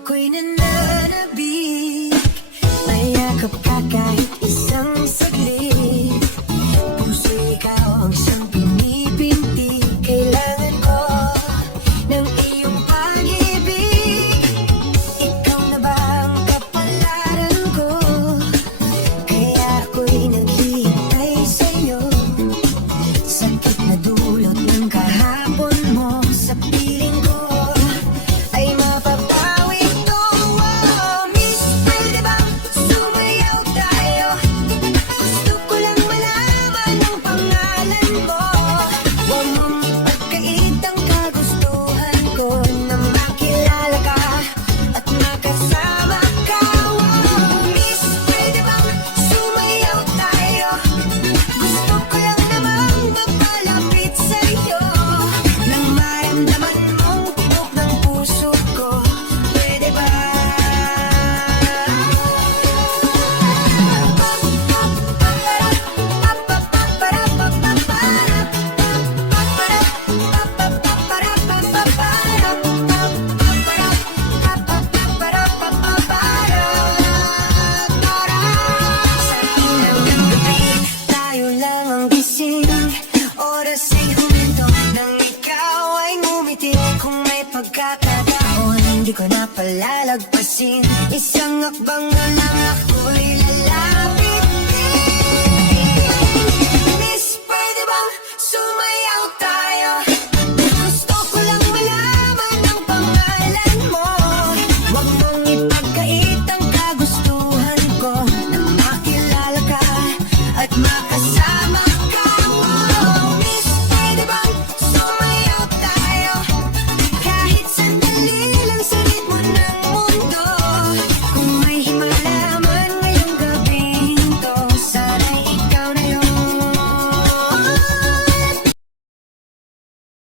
Ako'y nananabik, mayakap ka kahit isang saglit. Puso'y ikaw ang siyang pinipinti. Kailangan ko ng iyong pag-ibig. Ikaw na ba ang kapalaran ko? Kaya ako'y naghihintay sa'yo. Sakit na dulot ng kahapon mo sa piling ko ay mapapawi to. Oh, miss, pwede bang sumayaw tayo? Gusto ko lang malaman ang pangalan mo. Huwag mong ipagkait ang kagustuhan ko na makilala ka at makasama ka. Oh, miss, pwede bang sumayaw tayo? Gusto ko lang namang magpalapit sa'yo nang maramdaman mong tibok ng puso ko. Pwede ba? Tayo lang ang gising, oras ay huminto nang ikaw ay ngumiti. Kung may pagkakataon, hindi ko na palalagpasin. Isang akbang na lang ako'y lalapit din. Miss, pwede bang sumayaw tayo?